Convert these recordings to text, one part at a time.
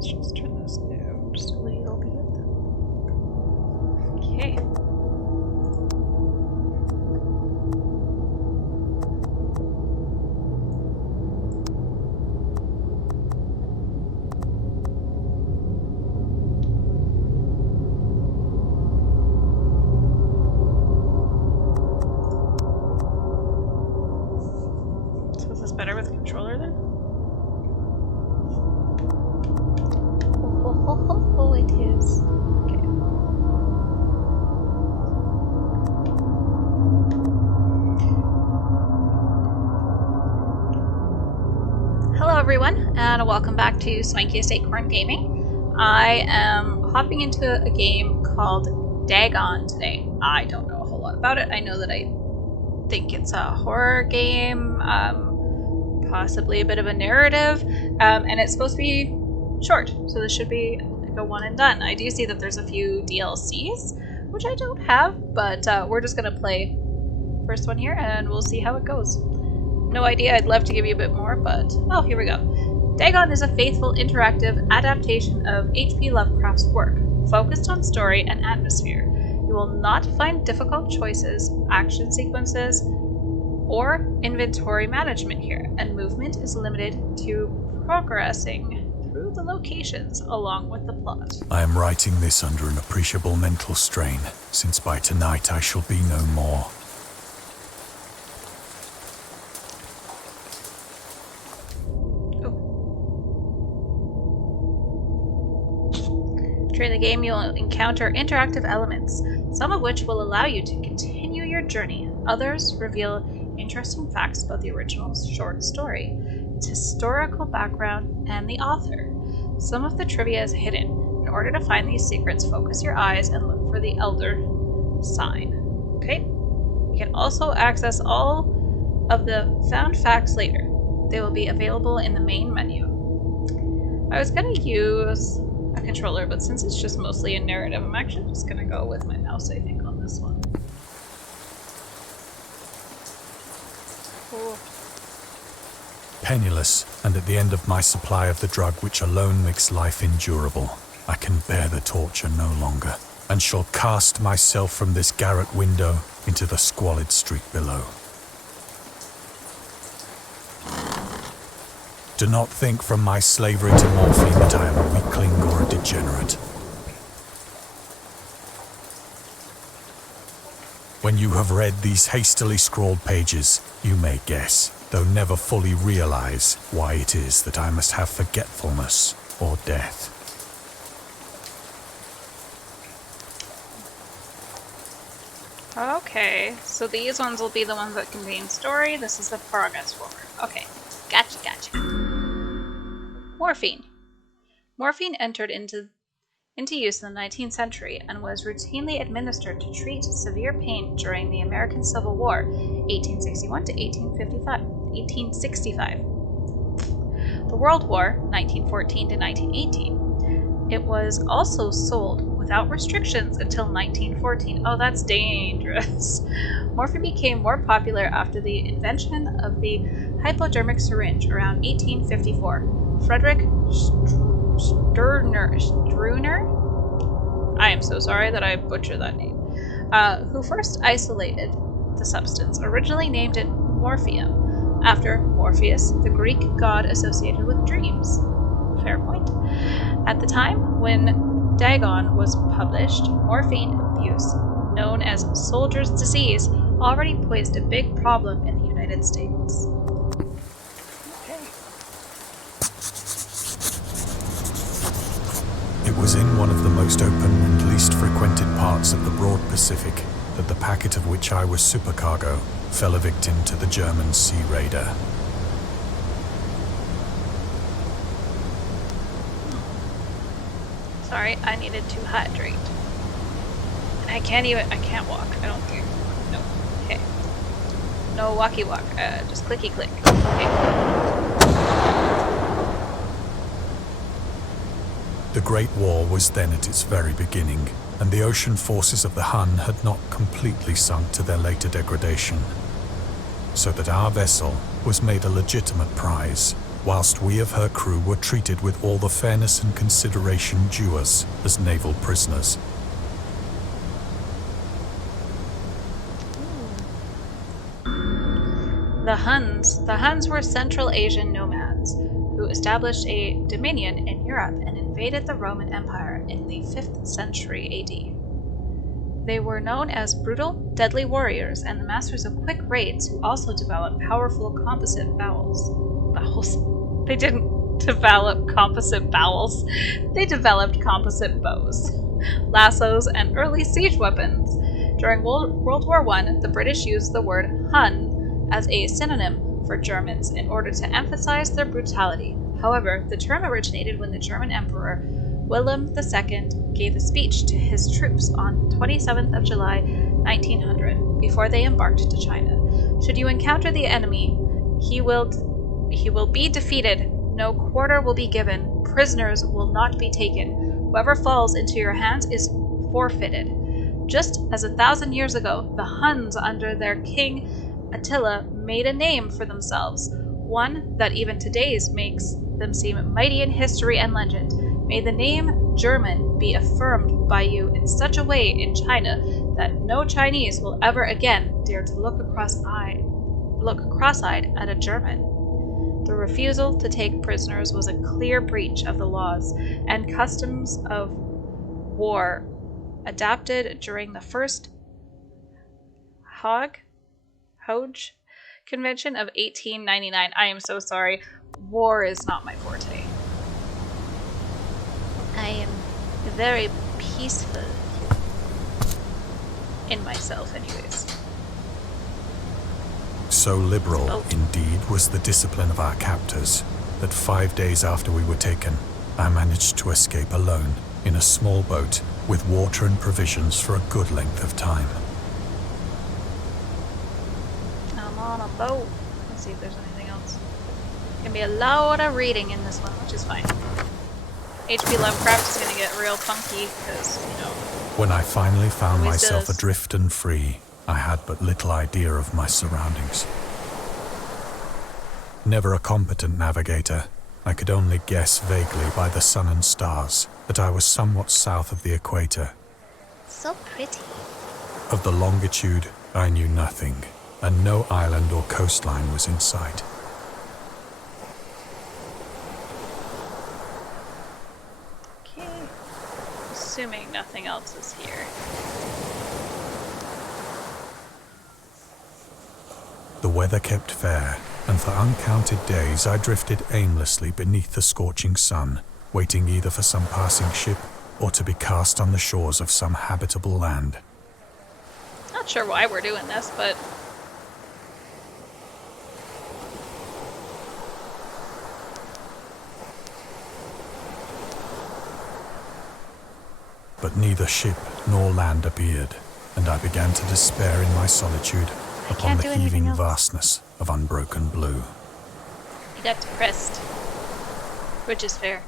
Let's just turn this down just a little bit. Okay. So is this better with the controller then? Oh, it is. Okay. Hello everyone, and welcome back to Swankiest Acorn Gaming. I am hopping into a game called Dagon today. I don't know a whole lot about it. I know that I think it's a horror game, possibly a bit of a narrative, and it's supposed to be short, so this should be like a one and done. I do see that there's a few DLCs, which I don't have, but we're just gonna play first one here and we'll see how it goes. No idea, I'd love to give you a bit more, but oh, here we go. Dagon is a faithful interactive adaptation of H.P Lovecraft's work, focused on story and atmosphere. You will not find difficult choices, action sequences, or inventory management here, and movement is limited to progressing through the locations along with the plot. I am writing this under an appreciable mental strain, since by tonight I shall be no more. During the game, you'll encounter interactive elements, some of which will allow you to continue your journey. Others reveal interesting facts about the original short story, its historical background, and the author. Some of the trivia is hidden. In order to find these secrets, focus your eyes and look for the Elder sign. Okay? You can also access all of the found facts later. They will be available in the main menu. I was going to use a controller, but since it's just mostly a narrative, I'm actually just gonna go with my mouse, I think, on this one. Cool. Penniless, and at the end of my supply of the drug which alone makes life endurable, I can bear the torture no longer, and shall cast myself from this garret window into the squalid street below. Do not think from my slavery to morphine that I am a weakling or a degenerate. When you have read these hastily scrawled pages, you may guess, though never fully realize, why it is that I must have forgetfulness or death. Okay, so these ones will be the ones that contain story. This is the progress forward. Okay, gotcha. Morphine. Morphine entered into use in the 19th century and was routinely administered to treat severe pain during the American Civil War, 1861 to 1865. The World War, 1914 to 1918. It was also sold without restrictions until 1914. Oh, that's dangerous. Morphine became more popular after the invention of the hypodermic syringe around 1854. Frederick Struner, I am so sorry that I butchered that name, who first isolated the substance, originally named it morphium, after Morpheus, the Greek god associated with dreams. Fair point. At the time when Dagon was published, morphine abuse, known as soldier's disease, already posed a big problem in the United States. It was in one of the most open and least frequented parts of the broad Pacific that the packet of which I was supercargo fell a victim to the German sea raider. Sorry, I needed to hydrate. I can't walk, I don't think. No. Okay. No walkie walk, just clicky click. Okay. The Great War was then at its very beginning, and the ocean forces of the Hun had not completely sunk to their later degradation, so that our vessel was made a legitimate prize, whilst we of her crew were treated with all the fairness and consideration due us as naval prisoners. The Huns were Central Asian nomads who established a dominion in Europe and invaded the Roman Empire in the 5th century AD. They were known as brutal, deadly warriors and the masters of quick raids who also developed powerful composite bowels. They didn't develop composite bowels. They developed composite bows, lassos, and early siege weapons. During World War I, the British used the word Hun as a synonym for Germans in order to emphasize their brutality. However, the term originated when the German Emperor William II gave a speech to his troops on 27th of July 1900 before they embarked to China. Should you encounter the enemy, he will be defeated. No quarter will be given. Prisoners will not be taken. Whoever falls into your hands is forfeited. Just as 1,000 years ago, the Huns under their king Attila made a name for themselves, one that even today makes them seem mighty in history and legend. May the name German be affirmed by you in such a way in China that no Chinese will ever again dare to look cross-eyed at a German. The refusal to take prisoners was a clear breach of the laws and customs of war adapted during the First Hague Convention of 1899. I am so sorry. War is not my forte. I am very peaceful in myself, anyways. So liberal, indeed, was the discipline of our captors that 5 days after we were taken, I managed to escape alone in a small boat with water and provisions for a good length of time. I'm on a boat. Let's see if there's anything else. Gonna be a lot of reading in this one, which is fine. H.P Lovecraft is gonna get real funky because, you know. When I finally found Always myself does. adrift and free, I had but little idea of my surroundings. Never a competent navigator, I could only guess vaguely by the sun and stars that I was somewhat south of the equator. So pretty. Of the longitude, I knew nothing, and no island or coastline was in sight. Okay. Assuming nothing else is here. The weather kept fair, and for uncounted days I drifted aimlessly beneath the scorching sun, waiting either for some passing ship or to be cast on the shores of some habitable land. Not sure why we're doing this, but But neither ship nor land appeared, and I began to despair in my solitude upon the heaving vastness of unbroken blue. you got depressed. Which is fair.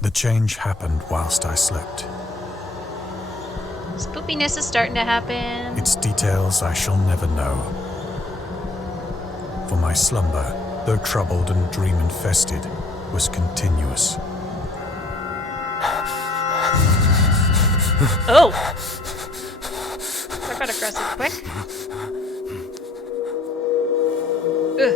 The change happened whilst I slept. Spoopiness is starting to happen. Its details I shall never know. For my slumber, though troubled and dream-infested, was continuous. Oh! That got aggressive quick. Ugh.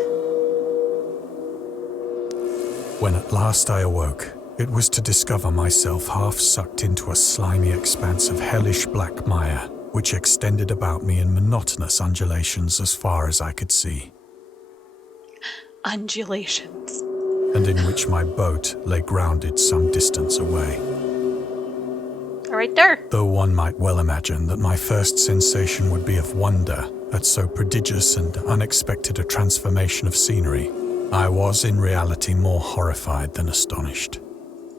When at last I awoke, it was to discover myself half sucked into a slimy expanse of hellish black mire, which extended about me in monotonous undulations as far as I could see. Undulations. And in which my boat lay grounded some distance away. Right there. Though one might well imagine that my first sensation would be of wonder at so prodigious and unexpected a transformation of scenery, I was in reality more horrified than astonished.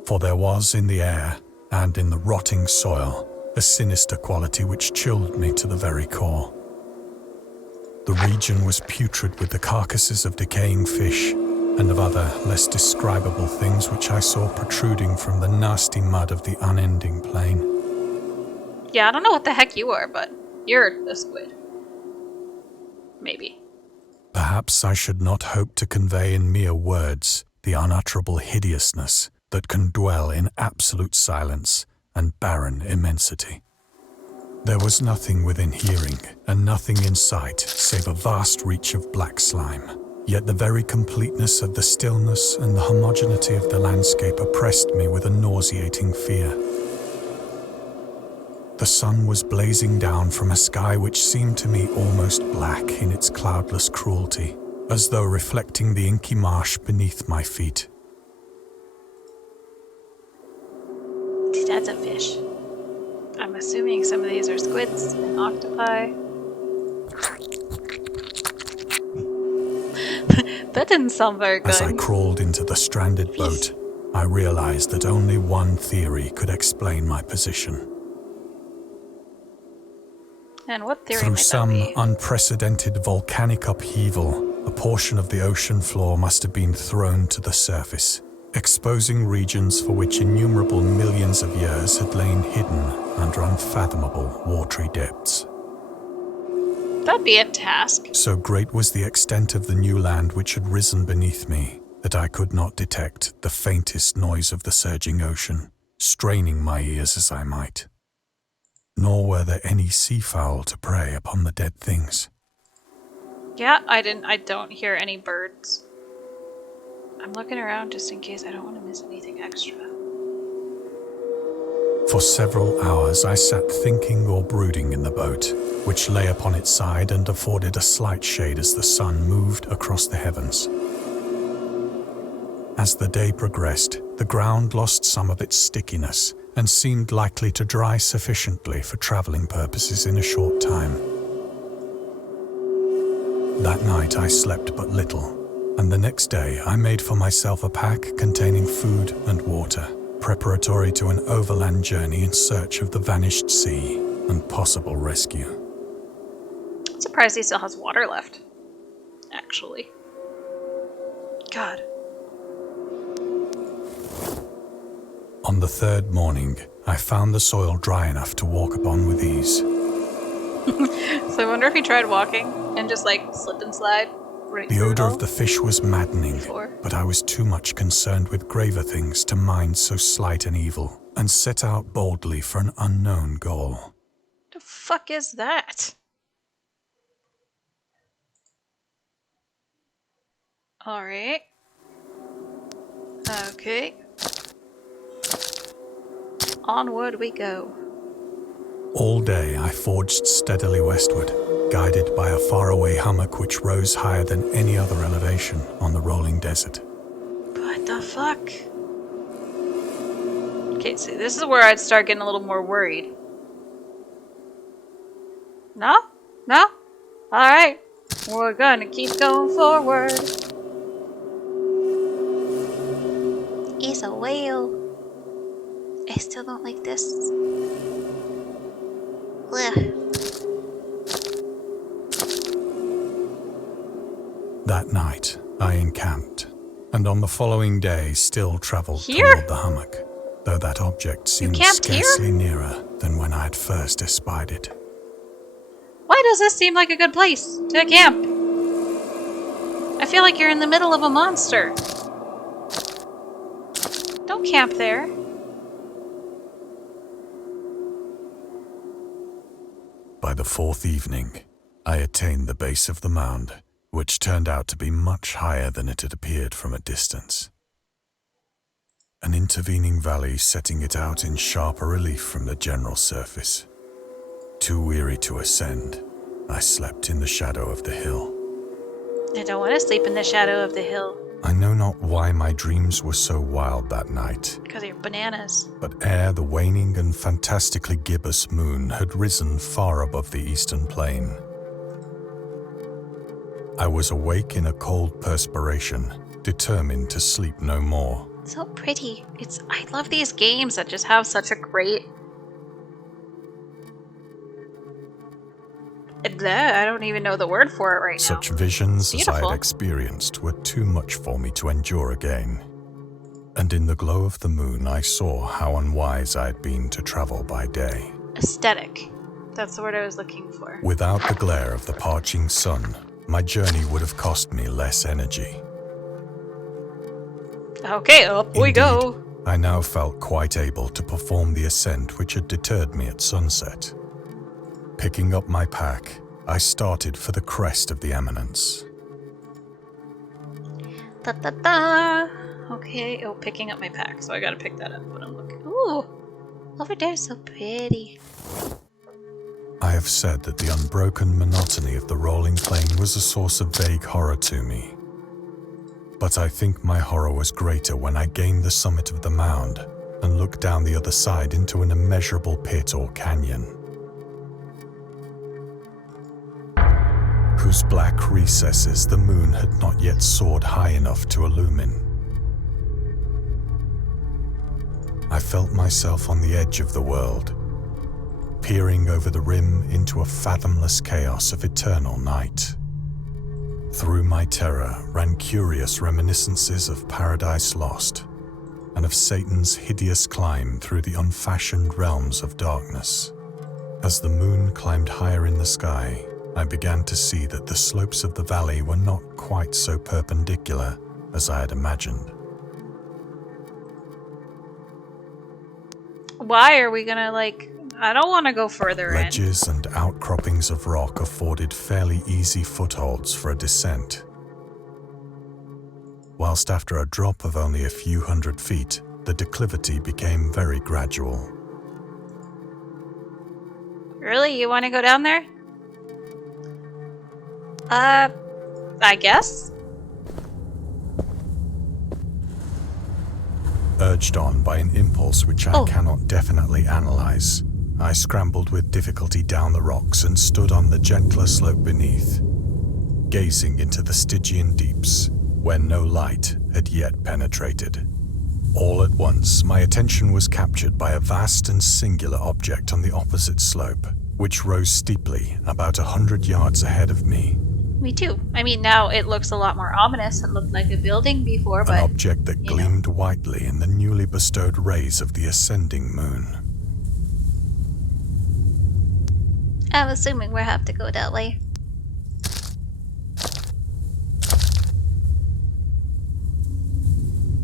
For there was in the air, and in the rotting soil, a sinister quality which chilled me to the very core. The region was putrid with the carcasses of decaying fish, and of other, less describable things which I saw protruding from the nasty mud of the unending plain. Yeah, I don't know what the heck you are, but you're a squid. Maybe. Perhaps I should not hope to convey in mere words the unutterable hideousness that can dwell in absolute silence and barren immensity. There was nothing within hearing and nothing in sight save a vast reach of black slime. Yet the very completeness of the stillness and the homogeneity of the landscape oppressed me with a nauseating fear. The sun was blazing down from a sky which seemed to me almost black in its cloudless cruelty, as though reflecting the inky marsh beneath my feet. That's a fish. I'm assuming some of these are squids and octopi. That didn't sound very good. As I crawled into the stranded boat, I realized that only one theory could explain my position. And what theory Through might that some be? unprecedented volcanic upheaval, a portion of the ocean floor must have been thrown to the surface, exposing regions for which innumerable millions of years had lain hidden under unfathomable watery depths. That'd be a task. So great was the extent of the new land which had risen beneath me that I could not detect the faintest noise of the surging ocean, straining my ears as I might. Nor were there any seafowl to prey upon the dead things. Yeah, I don't hear any birds. I'm looking around just in case I don't want to miss anything extra. For several hours I sat thinking or brooding in the boat, which lay upon its side and afforded a slight shade as the sun moved across the heavens. As the day progressed, the ground lost some of its stickiness and seemed likely to dry sufficiently for traveling purposes in a short time. That night I slept but little, and the next day I made for myself a pack containing food and water, preparatory to an overland journey in search of the vanished sea and possible rescue. I'm surprised he still has water left, actually. God. On the third morning, I found the soil dry enough to walk upon with ease. So I wonder if he tried walking and just like slip and slide right The through it odor all of the fish was maddening, but I was too much concerned with graver things to mind so slight an evil, and set out boldly for an unknown goal. The fuck is that? Alright. Okay. Onward we go. All day I forged steadily westward, guided by a faraway hummock which rose higher than any other elevation on the rolling desert. What the fuck? Okay, see, this is where I'd start getting a little more worried. No? No? Alright. We're gonna keep going forward. It's a whale. I still don't like this. Ugh. That night, I encamped, and on the following day still travelled Here? toward the hummock, though that object seemed camped here? scarcely nearer than when I had first espied it. Why does this seem like a good place to camp? I feel like you're in the middle of a monster. Don't camp there. By the fourth evening, I attained the base of the mound, which turned out to be much higher than it had appeared from a distance. An intervening valley setting it out in sharper relief from the general surface. Too weary to ascend, I slept in the shadow of the hill. I don't want to sleep in the shadow of the hill. I know not why my dreams were so wild that night, Because of your bananas. but ere the waning and fantastically gibbous moon had risen far above the eastern plain, I was awake in a cold perspiration, determined to sleep no more. So pretty. I love these games that just have such a great... I don't even know the word for it right now. Such visions as I Beautiful. had experienced were too much for me to endure again. And in the glow of the moon I saw how unwise I had been to travel by day. Aesthetic. That's the word I was looking for. Without the glare of the parching sun, my journey would have cost me less energy. Okay, up we go. I now felt quite able to perform the ascent which had deterred me at sunset. Picking up my pack, I started for the crest of the eminence. Da da da. Okay, oh, picking up my pack, so I gotta pick that up when I'm looking. Ooh, over there's so pretty. I have said that the unbroken monotony of the rolling plain was a source of vague horror to me. But I think my horror was greater when I gained the summit of the mound and looked down the other side into an immeasurable pit or canyon, whose black recesses the moon had not yet soared high enough to illumine. I felt myself on the edge of the world, peering over the rim into a fathomless chaos of eternal night. Through my terror ran curious reminiscences of Paradise Lost and of Satan's hideous climb through the unfashioned realms of darkness. As the moon climbed higher in the sky, I began to see that the slopes of the valley were not quite so perpendicular as I had imagined. Why are we gonna, I don't want to go further Ledges and outcroppings of rock afforded fairly easy footholds for a descent, whilst after a drop of only a few hundred feet, the declivity became very gradual. Really? You want to go down there? I guess? Urged on by an impulse which I cannot definitely analyze, I scrambled with difficulty down the rocks and stood on the gentler slope beneath, gazing into the Stygian deeps, where no light had yet penetrated. All at once, my attention was captured by a vast and singular object on the opposite slope, which rose steeply about 100 yards ahead of me. Me too. I mean, now it looks a lot more ominous. It looked like a building before, but... An object that gleamed whitely in the newly bestowed rays of the ascending moon. I'm assuming we'll have to go that way.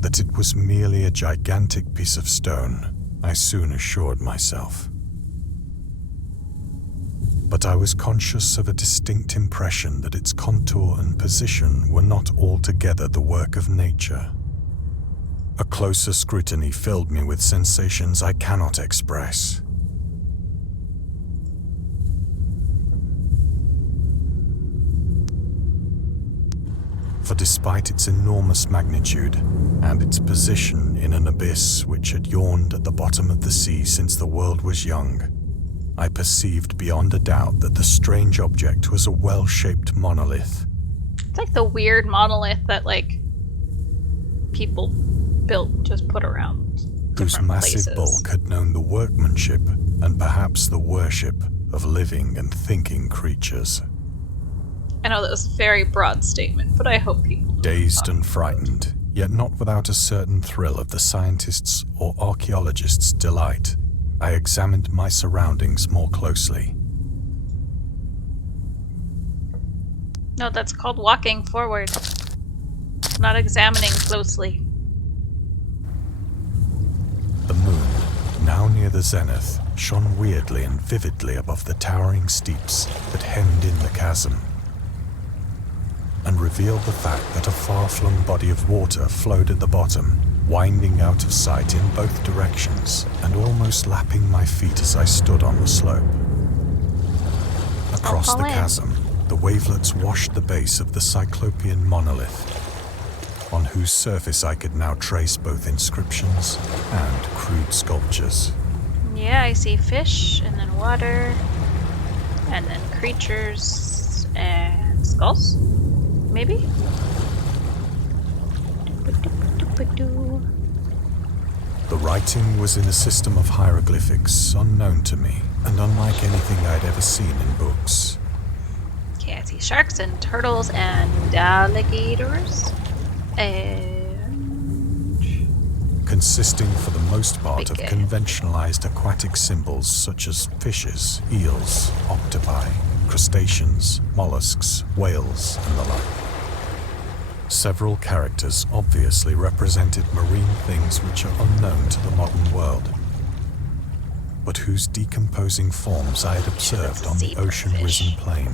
That it was merely a gigantic piece of stone, I soon assured myself. But I was conscious of a distinct impression that its contour and position were not altogether the work of nature. A closer scrutiny filled me with sensations I cannot express. For despite its enormous magnitude and its position in an abyss which had yawned at the bottom of the sea since the world was young, I perceived beyond a doubt that the strange object was a well-shaped monolith. It's like the weird monolith that, people built, just put around whose massive bulk had known the workmanship and perhaps the worship of living and thinking creatures. I know that was a very broad statement, but I hope people know. Dazed and frightened, yet not without a certain thrill of the scientist's or archaeologist's delight, I examined my surroundings more closely. No, that's called walking forward, not examining closely. The moon, now near the zenith, shone weirdly and vividly above the towering steeps that hemmed in the chasm, and revealed the fact that a far-flung body of water flowed at the bottom, winding out of sight in both directions and almost lapping my feet as I stood on the slope. Across the chasm, the wavelets washed the base of the cyclopean monolith, on whose surface I could now trace both inscriptions and crude sculptures. Yeah, I see fish, and then water, and then creatures, and skulls, maybe? The writing was in a system of hieroglyphics unknown to me and unlike anything I'd ever seen in books. Okay, I see sharks and turtles and alligators, and... consisting for the most part of conventionalized aquatic symbols such as fishes, eels, octopi, crustaceans, mollusks, whales, and the like. Several characters obviously represented marine things which are unknown to the modern world, but whose decomposing forms I had observed on the ocean-risen plain.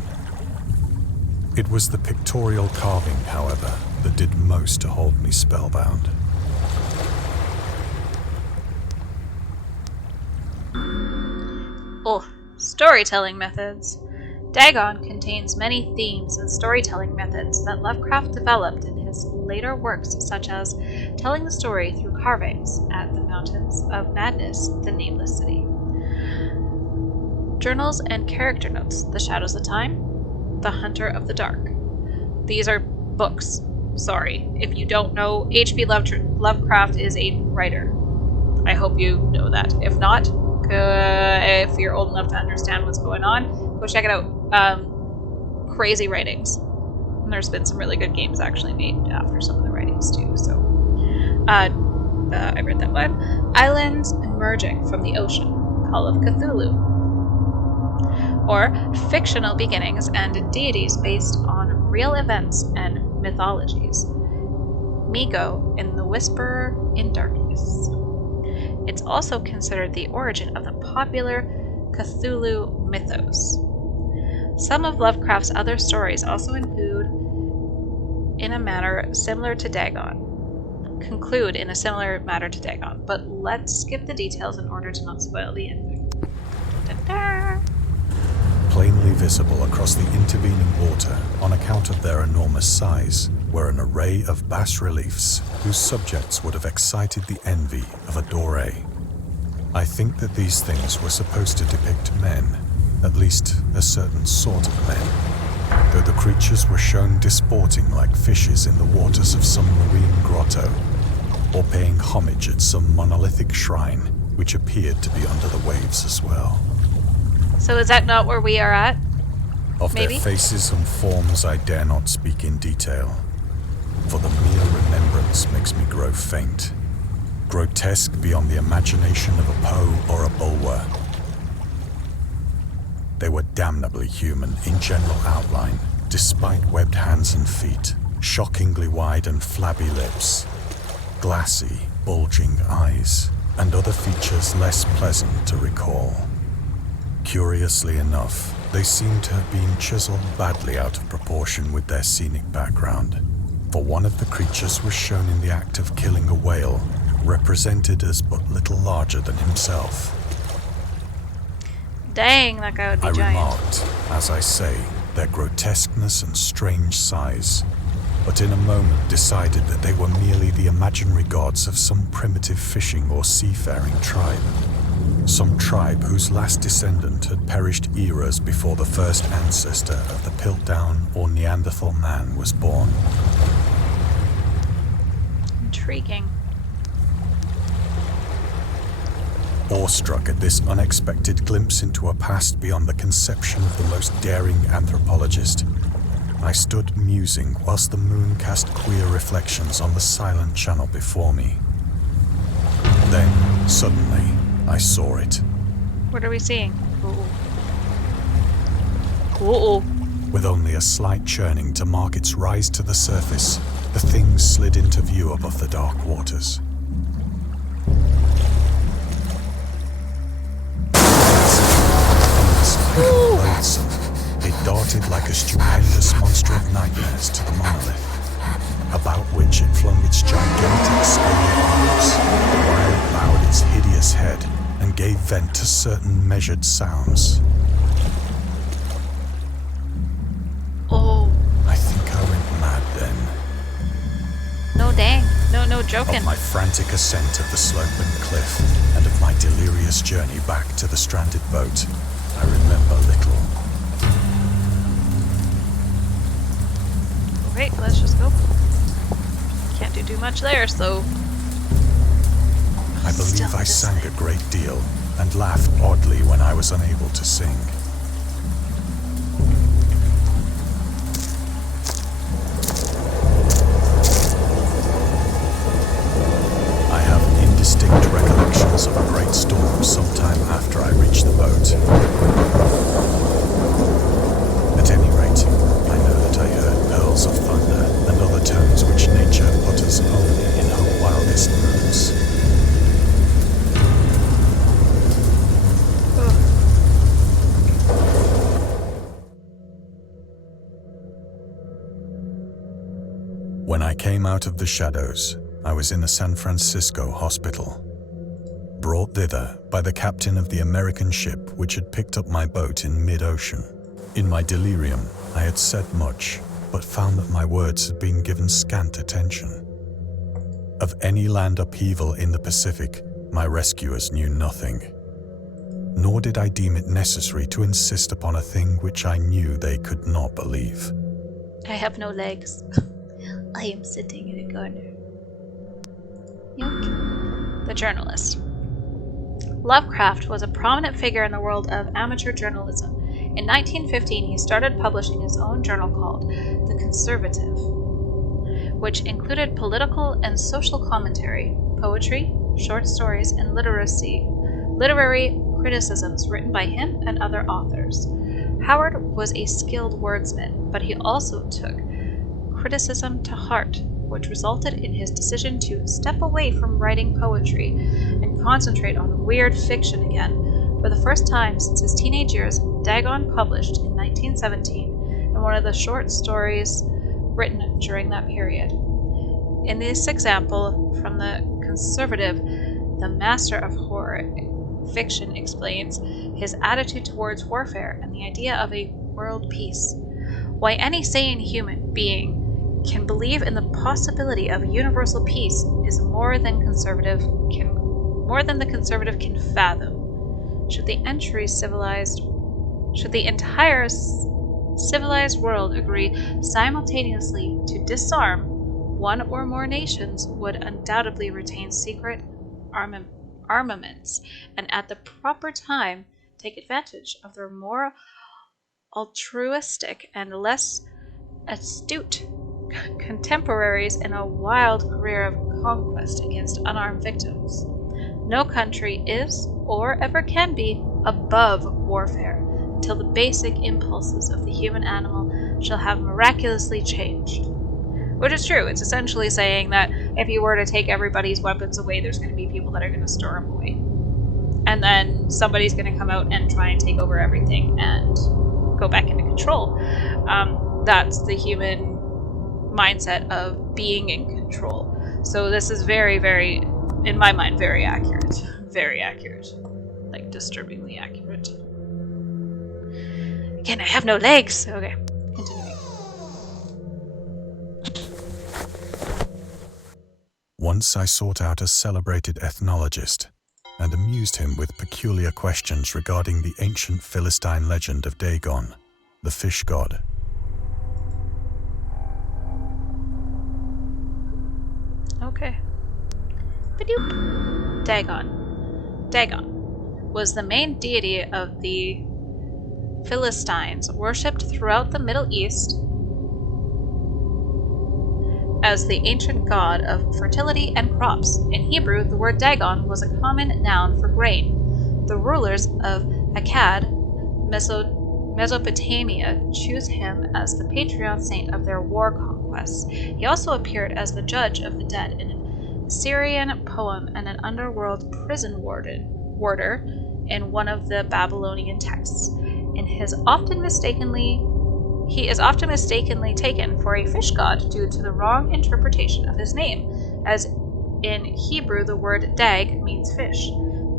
It was the pictorial carving, however, that did most to hold me spellbound. Oh, storytelling methods. Dagon contains many themes and storytelling methods that Lovecraft developed in his later works, such as telling the story through carvings at the Mountains of Madness, the Nameless City. Journals and character notes, The Shadows of Time, The Hunter of the Dark. These are books. Sorry, if you don't know, H.P Lovecraft is a writer. I hope you know that. If not, if you're old enough to understand what's going on, go check it out. Crazy writings. And there's been some really good games actually made after some of the writings too. So, I read that one. Islands emerging from the ocean, Call of Cthulhu. Or fictional beginnings and deities based on real events and mythologies. Migo in The Whisperer in Darkness. It's also considered the origin of the popular Cthulhu mythos. Some of Lovecraft's other stories also conclude in a manner similar to Dagon, but let's skip the details in order to not spoil the ending. Ta-da! Plainly visible across the intervening water, on account of their enormous size, were an array of bas-reliefs whose subjects would have excited the envy of a doré. I think that these things were supposed to depict men, at least a certain sort of men, though the creatures were shown disporting like fishes in the waters of some marine grotto, or paying homage at some monolithic shrine which appeared to be under the waves as well. So is that not where we are at? Of Maybe? their faces and forms I dare not speak in detail, for the mere remembrance makes me grow faint, grotesque beyond the imagination of a Poe or a Bulwer. They were damnably human in general outline, despite webbed hands and feet, shockingly wide and flabby lips, glassy, bulging eyes, and other features less pleasant to recall. Curiously enough, they seemed to have been chiseled badly out of proportion with their scenic background, for one of the creatures was shown in the act of killing a whale, represented as but little larger than himself. Dang, that guy would be I giant. remarked, as I say, their grotesqueness and strange size, but in a moment decided that they were merely the imaginary gods of some primitive fishing or seafaring tribe. Some tribe whose last descendant had perished eras before the first ancestor of the Piltdown or Neanderthal man was born. Intriguing. Awestruck at this unexpected glimpse into a past beyond the conception of the most daring anthropologist, I stood musing whilst the moon cast queer reflections on the silent channel before me. Then, suddenly, I saw it. What are we seeing? Ooh. With only a slight churning to mark its rise to the surface, the thing slid into view above the dark waters. Loathsome, it darted like a stupendous monster of nightmares to the monolith, about which it flung its gigantic scaly arms, while it bowed its hideous head and gave vent to certain measured sounds. Oh. I think I went mad then. No dang. No joking. Of my frantic ascent of the sloping cliff and of my delirious journey back to the stranded boat, I remember little. Okay, let's just go. Can't do too much there, so... I believe I sang a great deal and laughed oddly when I was unable to sing. I have indistinct recollections of a great storm sometime after I reached the boat. At any rate, I know that I heard pearls of thunder and other tones came out of the shadows, I was in a San Francisco hospital. Brought thither by the captain of the American ship which had picked up my boat in mid-ocean. In my delirium, I had said much, but found that my words had been given scant attention. Of any land upheaval in the Pacific, my rescuers knew nothing. Nor did I deem it necessary to insist upon a thing which I knew they could not believe. I have no legs. I am sitting in a corner. Yuck. The journalist. Lovecraft was a prominent figure in the world of amateur journalism. In 1915, he started publishing his own journal called The Conservative, which included political and social commentary, poetry, short stories, and literary criticisms written by him and other authors. Howard was a skilled wordsmith, but he also took criticism to heart, which resulted in his decision to step away from writing poetry and concentrate on weird fiction again. For the first time since his teenage years, Dagon published in 1917 and one of the short stories written during that period. In this example from The Conservative, the master of horror fiction explains his attitude towards warfare and the idea of a world peace. Why any sane human being can believe in the possibility of universal peace is more than the conservative can fathom. Should the entire civilized world agree simultaneously to disarm, one or more nations would undoubtedly retain secret armaments, and at the proper time take advantage of their more altruistic and less astute contemporaries in a wild career of conquest against unarmed victims. No country is, or ever can be, above warfare until the basic impulses of the human animal shall have miraculously changed. Which is true. It's essentially saying that if you were to take everybody's weapons away, there's going to be people that are going to store them away. And then somebody's going to come out and try and take over everything and go back into control. That's the human mindset of being in control. So this is very, very, in my mind, very accurate. Very accurate. Like, disturbingly accurate. Again, I have no legs! Okay, continuing. Once I sought out a celebrated ethnologist and amused him with peculiar questions regarding the ancient Philistine legend of Dagon, the fish god. Okay. Badoop. Dagon. Dagon was the main deity of the Philistines, worshipped throughout the Middle East as the ancient god of fertility and crops. In Hebrew, the word Dagon was a common noun for grain. The rulers of Akkad, Mesopotamia, choose him as the patron saint of their war conquests. He also appeared as the judge of the dead in an Assyrian poem and an underworld prison warder in one of the Babylonian texts. He is often mistakenly taken for a fish god due to the wrong interpretation of his name, as in Hebrew the word dag means fish.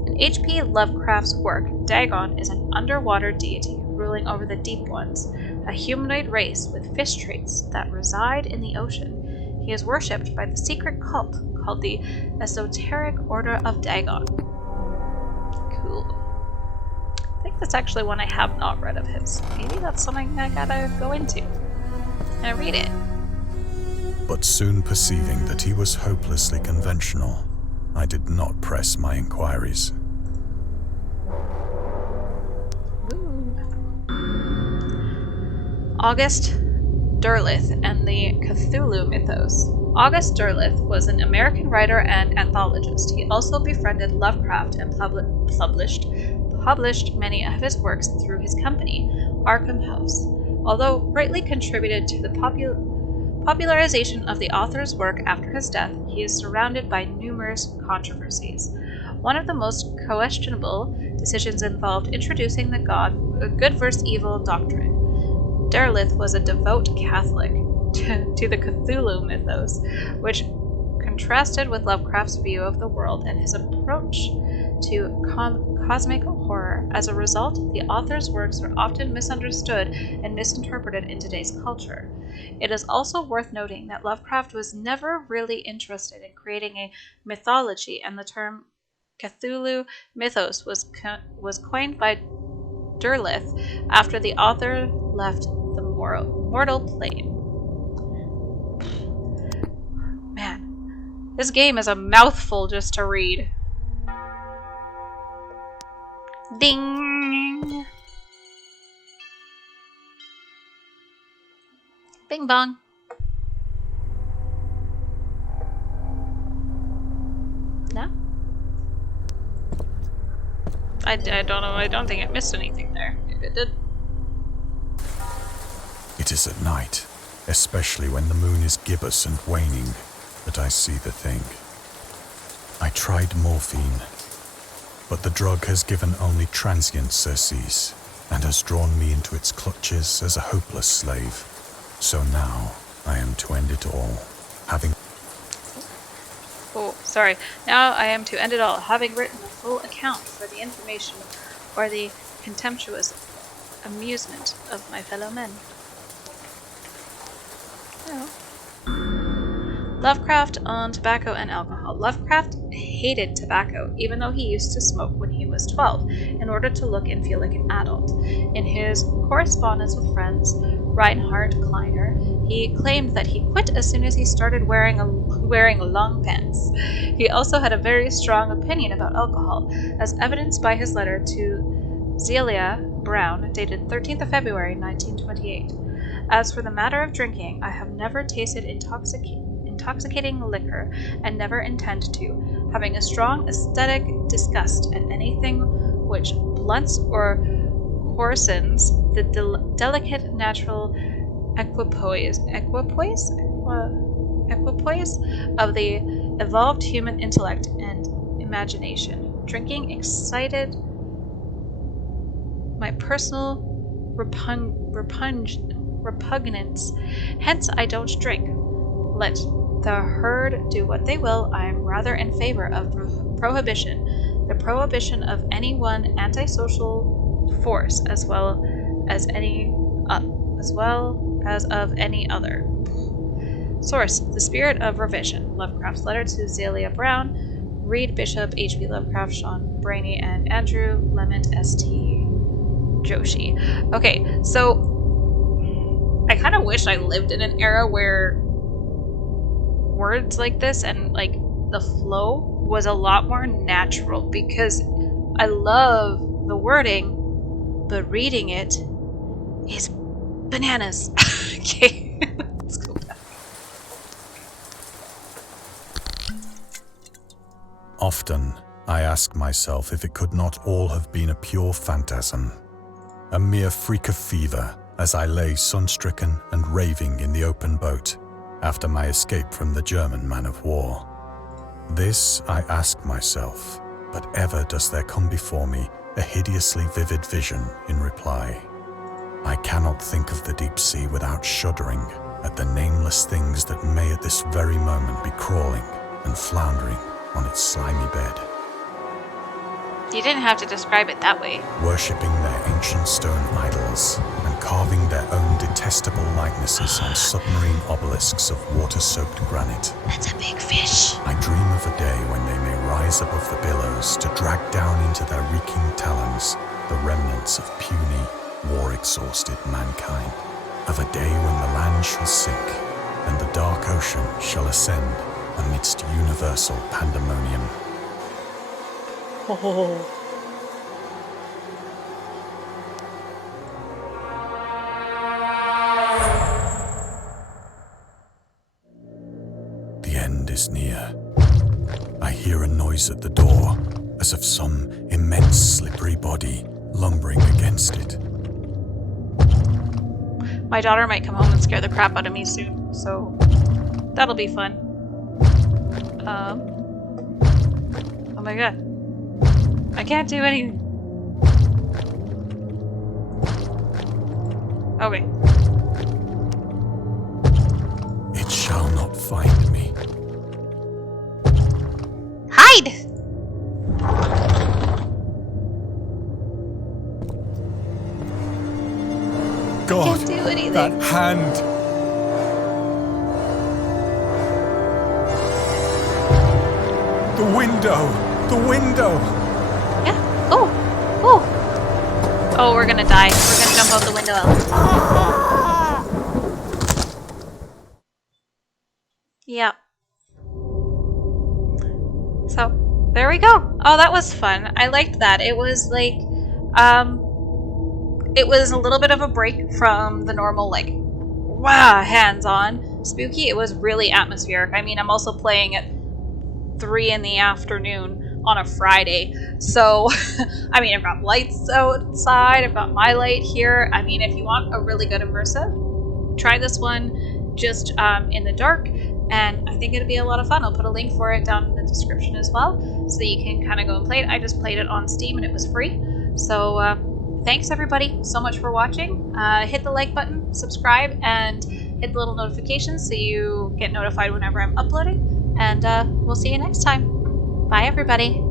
In H.P. Lovecraft's work, Dagon is an underwater deity ruling over the deep ones, a humanoid race with fish traits that reside in the ocean. He is worshipped by the secret cult called the Esoteric Order of Dagon. Cool. I think that's actually one I have not read of his. Maybe that's something I gotta go into and read it. But soon perceiving that he was hopelessly conventional, I did not press my inquiries. Ooh. August Derleth and the Cthulhu Mythos. August Derleth was an American writer and anthologist. He also befriended Lovecraft and published many of his works through his company, Arkham House. Although greatly contributed to the popularization of the author's work after his death, he is surrounded by numerous controversies. One of the most questionable decisions involved introducing the good versus evil doctrine. Derleth was a devout Catholic. to the Cthulhu mythos, which contrasted with Lovecraft's view of the world and his approach to cosmic horror. As a result, the author's works are often misunderstood and misinterpreted in today's culture. It is also worth noting that Lovecraft was never really interested in creating a mythology, and the term Cthulhu mythos was coined by Derleth after the author left the mortal plane. Man, this game is a mouthful just to read. Ding! Bing bong. No? I don't know. I don't think it missed anything there. If it did. It is at night, especially when the moon is gibbous and waning, that I see the thing. I tried morphine, but the drug has given only transient surcease and has drawn me into its clutches as a hopeless slave. So now I am to end it all, having... Oh, sorry. Now I am to end it all, having written a full account for the information or the contemptuous amusement of my fellow men. Oh. Lovecraft on tobacco and alcohol. Lovecraft hated tobacco, even though he used to smoke when he was 12, in order to look and feel like an adult. In his correspondence with friends, Reinhard Kleiner, he claimed that he quit as soon as he started wearing long pants. He also had a very strong opinion about alcohol, as evidenced by his letter to Zelia Brown, dated 13th of February, 1928. As for the matter of drinking, I have never tasted intoxicating liquor and never intend to, having a strong aesthetic disgust at anything which blunts or coarsens the delicate natural equipoise of the evolved human intellect and imagination. Drinking excited my personal repugnance, hence I don't drink. Let the herd do what they will. I am rather in favor of prohibition, the prohibition of any one antisocial force as well as of any other. Source: The Spirit of Revision. Lovecraft's letter to Zelia Brown. Reed Bishop, H.P Lovecraft, Sean Brainy, and Andrew Lement, St. Joshi. Okay, so I kind of wish I lived in an era where words like this and like the flow was a lot more natural, because I love the wording, but reading it is bananas. Okay, let's go back. Often, I ask myself if it could not all have been a pure phantasm, a mere freak of fever, as I lay sun-stricken and raving in the open boat after my escape from the German man-of-war. This I ask myself, but ever does there come before me a hideously vivid vision in reply. I cannot think of the deep sea without shuddering at the nameless things that may at this very moment be crawling and floundering on its slimy bed. You didn't have to describe it that way. Worshipping their ancient stone idols and carving their own detestable likenesses on submarine obelisks of water-soaked granite. That's a big fish. I dream of a day when they may rise above the billows to drag down into their reeking talons the remnants of puny, war-exhausted mankind. Of a day when the land shall sink and the dark ocean shall ascend amidst universal pandemonium. Oh. The end is near. I hear a noise at the door, as of some immense slippery body lumbering against it. My daughter might come home and scare the crap out of me soon, so that'll be fun. Oh my god. I can't do anything. Okay. find me. Hide! God, Can't do anything. that hand! The window! The window! Yeah. Oh. Oh. Oh, we're gonna die. We're gonna jump out the window. Yep. So, there we go. Oh, that was fun. I liked that. It was like, it was a little bit of a break from the normal, like, wow, hands-on spooky. It was really atmospheric. I mean, I'm also playing at 3 in the afternoon on a Friday. So, I mean, I've got lights outside. I've got my light here. I mean, if you want a really good immersive, try this one just in the dark. And I think it'll be a lot of fun. I'll put a link for it down in the description as well, so that you can kind of go and play it. I just played it on Steam and it was free. So thanks everybody so much for watching. Hit the like button, subscribe, and hit the little notifications so you get notified whenever I'm uploading. And we'll see you next time. Bye everybody.